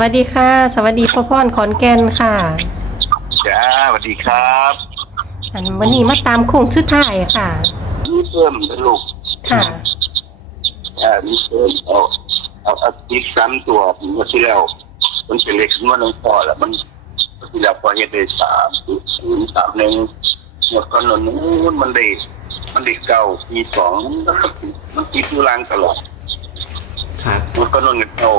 วัสดีค่ะ สวัสดีพ่อพ่อนขอนแก่นค่ะ จ้าสวัสดีครับอันวันนี้มาตามโค้งสุดท้ายค่ะ มีเพิ่มเป็นลูกค่ะ อ่ามีเพิ่มเอาเอาเอาอีกสามตัวเมื่อที่แล้ว มันเป็นเลขคำนวณของพ่อแล้วมันเมื่อที่แล้วพอเฮ็ดได้สามศูนย์สามหนึ่งเมื่อก่อนนั้นนู้นมันได้มันได้เก้ามีสองมันก็มันติดอยู่ล่างตลอดครับเมื่อก่อนนั้นก็เก้า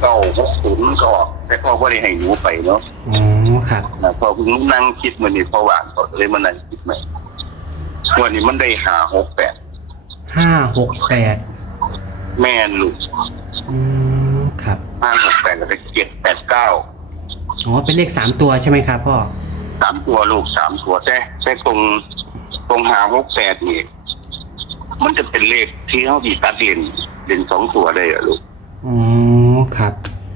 เก้าหกศูนย์ก็ออก แต่พ่อก็ได้ให้หนูไปเนาะอ๋อครับนะพอผมนั่งคิดมันนี่พอว่างก็เลยมานั่งคิดใหม่วันนี้มันได้หาหกแปดห้าหกแปดแม่นลูกอืมครับห้าหกแปดแล้วก็เจ็ดแปดเก้าอ๋อเป็นเลขสามตัวใช่ไหมครับพ่อสามตัวลูกสามตัวแต่แต่ตรงตรงหาหกแปดนี่มันจะเป็นเลขที่เขาดีตัดเด่นเด่นสองตัวได้อะลูก อ๋อครับ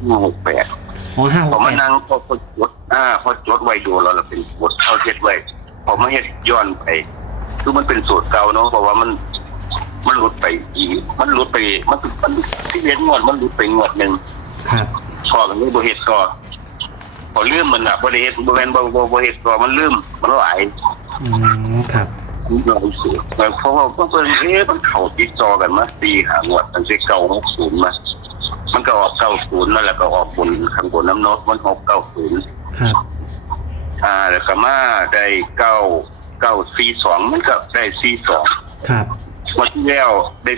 ห้าหกแปดอ๋อห้าหพอกแปมาดนั่งพอพอจดอ่าพอจดไว้ดูแล้วเราเป็นบทเข้าเท็ดไว้พอมาเฮ็ดย้อนไป คือมันเป็นสูตรเก่าเนาะเพราะว่ามัน มันหลุดไปอีกมันหลุดไป มันมันที่เลี้ยงงวดมันหลุดไปงวดหนึ่ง ครับพอกันนี้บ่เฮ็ดก็พอลืมมันอะบ่ได้เฮ็ดบ่แม่นบ่บ่บ่เฮ็ดก็มันลืมมันหลายอืมครับมันหลายสูตรแต่เพราะว่าเพิ่นเอ๊ะมันเข้าติดต่อกันมา4 5งวดตั้งแต่960มา มันก็ออก90นั่นแหละก็ออกบนข้างบนน้ำนดมันออก90ครับอ่าแล้วก็มาได้9 942มันก็ได้42ครับวันที่แล้วได้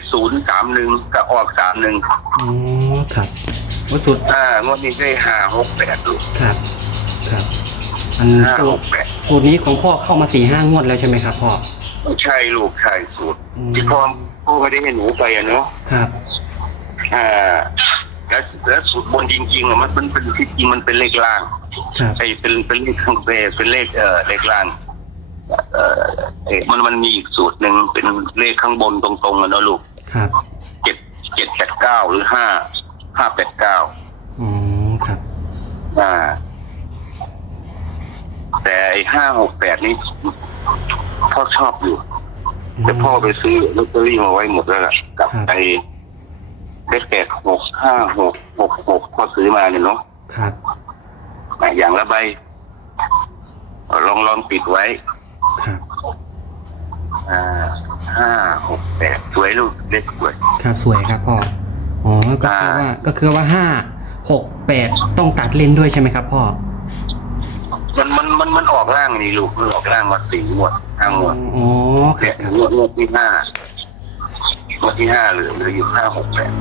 031ก็ออก31อ๋อครับว่าสุดอ่างวดนี้ได้5 68ลูกครับครับ อัน5สูตร68สูตรนี้ของพ่อเข้ามาสี่ห้างวดแล้วใช่ไหมครับพ่อ ใช่ลูกใช่สูตรอืม ที่พ่อพ่อไม่ได้ให้หนูไปอะเนาะครับ อ่า แล้วแล้วสูตรบนจริงๆอะมันเป็นเป็นที่จริงมันเป็นเลขล่างครับ ไอ้เป็นเป็นเลขข้างเบเป็นเลขเอ่อเลขล่าง เอ่อเอ่อมันมันมีอีกสูตรหนึ่งเป็นเลขข้างบนตรงๆอะเนาะลูกครับเจ็ดเจ็ดแปดเก้าหรือห้าห้าแปดเก้า อ๋อครับ อ่า แต่ไอ้ห้าหกแปดนี้พ่อชอบอยู่ แต่พ่อไปซื้อลอตเตอรี่มาไว้หมดแล้วล่ะกับไอ้ เลขแปดหกห้าหกหกหกพ่อซื้อมาเนี่ยเนาะครับอะอย่างละใบเอาลองลองปิดไว้ ครับอ่าห้าหกแปดสวยลูกเลขสวย ครับสวยครับพ่ออ๋อก็คือว่าก็คือว่าห้าหกแปดต้องตัดเลนด้วยใช่ไหมครับพ่อมันมันมันมันออกร่างนี่ลูกมันออกร่างมาสี่งวดห้างวดอ๋อครัเนี่บยครับงวดงวดที่ห้างวดที่ห้าเหลือเหลืออยู่ห้าหกแปด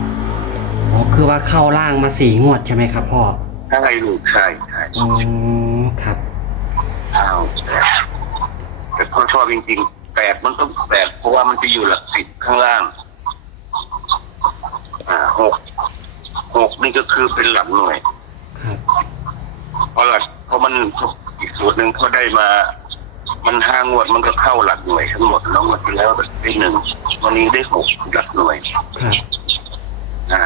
อ๋อคือว่าเข้าล่างมาสี่งวดใช่ไหมครับพ่อใช่ลูกใช่ใช่อ๋อครับห้าหกแปดแต่พ่อชอบจริงๆแปดมันต้องแปดเพราะว่ามันจะอยู่หลักสิบข้างล่าง อ่าหกหกนี่ก็คือเป็นหลักหน่วยครับเพราะหลักเพราะมันอีกสูตรหนึ่งเขาได้มา มันห้างวดมันก็เข้าหลักหน่วยทั้งหมดแล้วงวดที่แล้วได้หนึ่งวันนี้ได้หกหลักหน่วยครับอ่า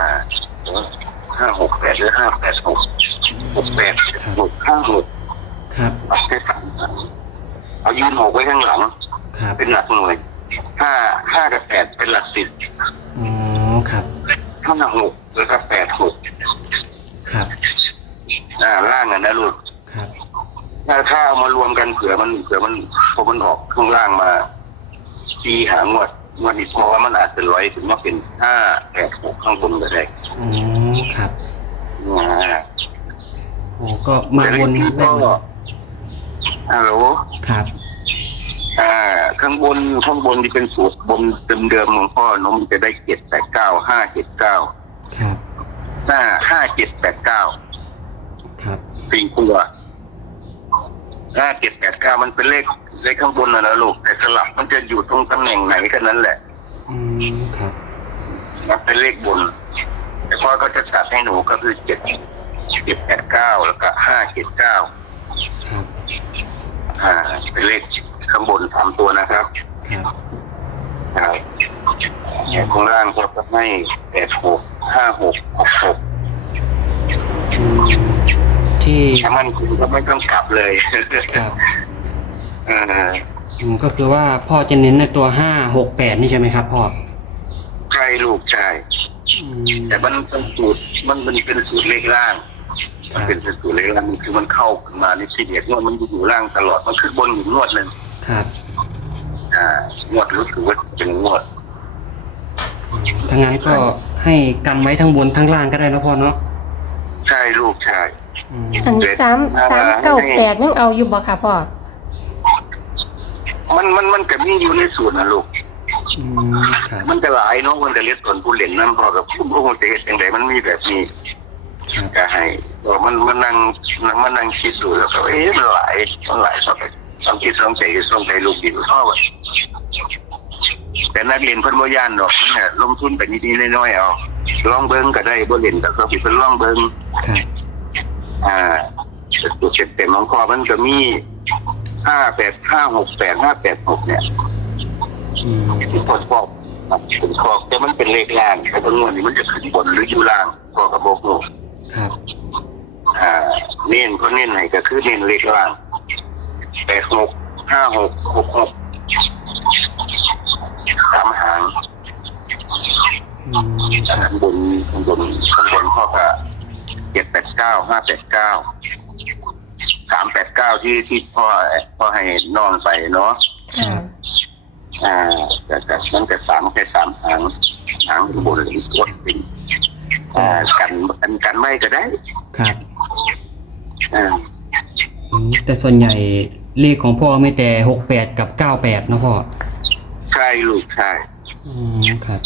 ห้าหกแปดหรือห้าแปดหกหกแปดหกห้าหกครับเอาแค่สามครั้งเอายืนหกไว้ข้างหลังครับเป็นหลักหน่วยห้าห้ากับแปดเป็นหลักสิบอ๋อครับห้าหกแล้วก็แปดหกครับอ่าล่างอะนะลูกครับถ้าถ้าเอามารวมกันเผื่อมันเผื่อมันพอมันออกข้างล่างมาทีหางวดง วดนี้เพราะว่ามันอาจจะร้อยถึงว่าเป็นห้าแปดหกข้างบนก็ได้อ๋อครับอ่าโอ้ก็มาวนแต่ได้ก็หมดฮัลโหลครับ อ่า ข้างบนข้างบนที่เป็นสูตรบนเดิมๆของพ่อเนอะมันจะได้เจ็ดแปดเก้าห้าเจ็ดเก้าครับห้าห้าเจ็ดแปดเก้าครับสี่ตัว ห้าเจ็ดแปดเก้ามันเป็นเลขเลขข้างบนนะนะลูกแต่สลับมันจะอยู่ตรงตำแหน่งไหนกันนั้นแหละ อืมครับ มันเป็นเลขบน แต่พ่อก็จะตัดให้หนูก็คือเจ็ดเจ็ดแปดเก้าแล้วก็ห้าเจ็ดเก้าครับ อ่า เป็นเลขข้างบนสามตัวนะครับครับอ่าข้างล่างก็จะให้แปดหกห้าหกหกหกอืม ที่ถ้ามันคุณก็ไม่ต้องกลับเลยครับเอออืมก็คือว่าพ่อจะเน้นในตัวห้าหกแปดนี่ใช่ไหมครับพ่อใช่ลูกใช่อืมแต่มันเป็นสูตรมันมันเป็นสูตรเลขล่างมันเป็นสูตรเล็กแล้วมันคือมันเข้าขึ้นมาในสี่เอ็ดงวดมันอยู่ล่างตลอดมันขึ้นบนอยู่งวดหนึ่งครับอ่างวดรู้สึกว่าเป็นงวดถ้างั้นก็ให้กันไว้ทั้งบนทั้งล่างก็ได้นะพ่อเนาะใช่ลูกใช่ อืมอันสามสามเก้าแปดยังเอาอยู่บ่ค่ะพ่อมันมันมันก็มีอยู่ในสูตรนะลูกอืมครับมันจะหลายเนาะมันจะเรียกส่วนผู้เล่นนั่นพอกับผู้รู้จะเห็นอย่างไรมันมีแบบนี้ครับก็ให้ก็มันมันนั่งมันนั่งคิดดูแล้วก็เอ๊ะมันหลายมันหลายสองสองคิดสองใจสองใจลูกดีพ่อวะแต่นักเรียนเพิ่นบ่ย่านดอกเนี่ยลงทุนไปนิดๆน้อยๆเอาลองเบิ่งก็ได้บ่เล่นก็เขาสิเพิ่นลองเบิ่งครับ อ่าตัวเต็มๆของคอมันก็มีห้าแปดห้าหกแปดห้าแปดหกเนี่ยอืมที่คนบอกเป็นคอแต่มันเป็นเลขล่างแต่ทั้งหมดนี้มันจะขึ้นบนหรืออยู่ล่างคอกระบอกลูกครับอ่า เน้นเขาเน้นให้ก็คือเน้นเลขล่างแปดหกห้าหกหกหกสามหางอืมครับ ข้างบนข้างบนข้างบนพ่อก็เจ็ดแปดเก้าห้าแปดเก้าสามแปดเก้าที่ที่พ่อพ่อให้น้องไปเนาะค่ะอ่าแต่แต่มันก็สามแค่สามหางหางข้างบนหรือกดเป็นอ่ากันกันกันไม่ก็ได้ครับอ่าอืมแต่ส่วนใหญ่เลขของพ่อไม่แต่หกแปดกับเก้าแปดนะพ่อใช่ลูกใช่อืมครับ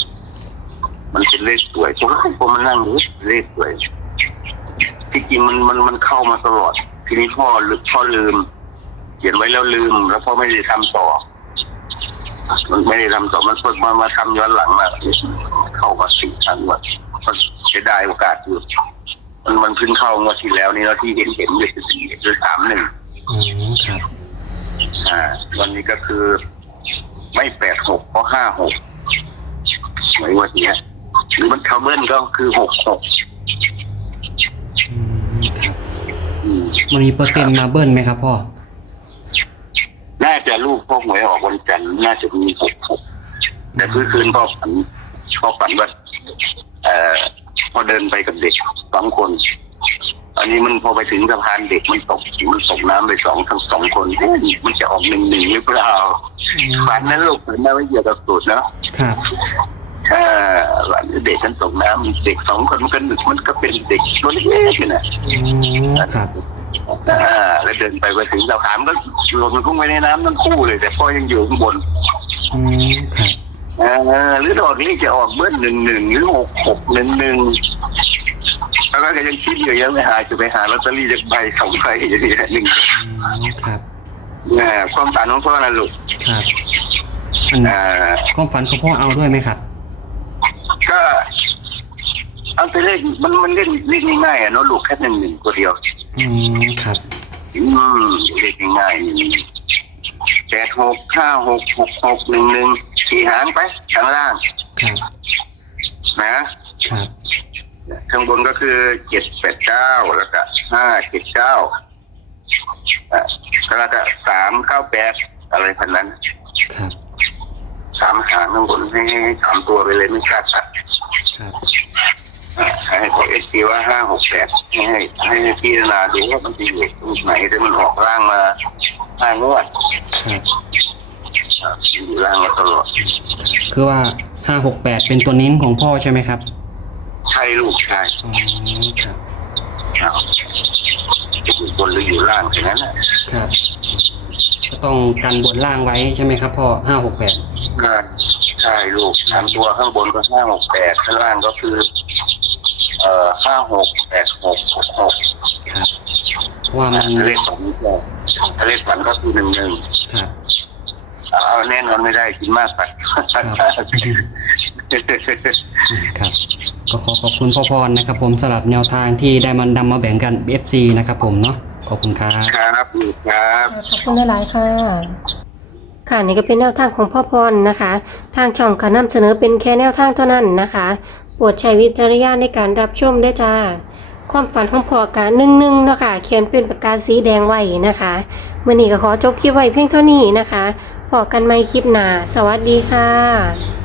มันเป็นเลขสวยผมก็ผมมานั่งดูเลขสวย ที่จริงมันมันมันเข้ามาตลอด ทีนี้พ่อลืมพ่อลืม เขียนไว้แล้วลืม แล้วพ่อไม่ได้ทำต่อ มันไม่ได้ทำต่อมันเพิ่งมามาทำย้อนหลังมาเข้ามาสี่ครั้งว่าก็เสียดายโอกาสอยู่มันมันเพิ่งเข้างวดที่แล้วนี่แล้วที่เห็นเห็นอยู่สี่หรือสามหนึ่งอ๋อครับอ่า วันนี้ก็คือ ไม่แปดหกก็ห้าหกเหมือนวันเนี้ยหรือมันคาเบิลก็คือหกหก อืมครับ อื มมันมีเปอร์เซ็นต์มาเบิ้ลไหมครับพ่อ น่าจะลูกพ่อหวยออกวันจันทร์น่าจะมีหกหกแต่เมื่อคืนพ่อฝันพ่อฝันว่าเอ่อพอเดินไปกับเด็กสองคน อันนี้มันพอไปถึงสะพานเด็กมันตกมันตกน้ำไปสองทั้งสองคนเอ๊ะมันจะออกหนึ่งหนึ่งหรือเปล่าฝันนั้นลูกฝันนั้นไม่เกี่ยวกับสูตรเนาะ ครับ เออวันเด็กมันตกน้ำเด็กสองคนมันก็นึกมันก็เป็นเด็กตัวเล็กๆน่ะอ๋อครับ อ่าแล้วเดินไปไปถึงสะพานก็หล่นลงไปในน้ำทั้งคู่เลย แต่พ่อยังอยู่ข้างบนอืมครับเออหรือดอกนี้จะออกเบิ้ลหนึ่งหนึ่งหรือหกหกหนึ่งหนึ่งแล้วก็ยังคิดอยู่ยังไม่หาจะไปหาลอตเตอรี่จากใบสองใบอย่างนี้หนึ่งอืมครับอ่าความฝันของพ่อนะลูกครับอันอ่า ความฝันของพ่อเอาด้วยไหมครับ ก็เอาไปเลขมันมันเล่นเลขง่ายๆอะเนาะลูกแค่หนึ่งหนึ่งตัวเดียว อืมครับ อืมเลขง่ายๆแปดหกห้าหกหกหกหนึ่งหนึ่งสี่หางไปข้างล่างครับ นะครับ ข้างบนก็คือเจ็ดแปดเก้าแล้วก็ห้าเจ็ดเก้าอะแล้วก็สามเก้าแปดอะไรพันนั้นครับสามหางข้างบนให้ให้สามตัวไปเลยไม่ขาดสัตว์ครับอะให้พวก เอสีว่าห้าหกแปดให้ให้พิจารณาดูว่ามันจะอยู่ตรงไหนแต่มันออกล่างมาห้างวดครับอะอยู่ล่างมาตลอดคือว่าห้าหกแปดเป็นตัวนิ้นของพ่อใช่ไหมครับ ใช่ลูกใช่อ๋อครับอะจะอยู่บนหรืออยู่ล่างแค่นั้นแหละครับก็ต้องกันบนล่างไว้ใช่ไหมครับพ่อห้าหกแปดก็ใช่ลูกสามตัวข้างบนก็ห้าหกแปดข้างล่างก็คือ เอ่อห้าหกแปดหกหกหกครับเพราะว่ามันทะเลฝันก็ทะเลฝันก็คือหนึ่งหนึ่งครับเอาแน่นอนไม่ได้กินมากไปครับครับก็ขอขอบคุณพ่อพรนะครับ ผมสลับแนวทางที่ได้มันนำมาแบ่งกัน FC นะครับ ผมเนาะขอบคุณครับครับครับขอบคุณหลายๆค่ะค่ะนี่ก็เป็นแนวทางของพ่อพรนะคะ ทางช่องก็นำเสนอเป็นแค่แนวทางเท่านั้นนะคะโปรดใช้วิจารณญาณในการรับชมด้วยจ้า ความฝันของพ่อกะหนึ่งหนึ่งเนาะคะเขียนเป็นปากกาสีแดงไว้นะคะมันนี้ก็ขอจบคลิปไว้เพียงเท่านี้นะคะพอกันไม่คลิปหนาสวัสดีค่ะ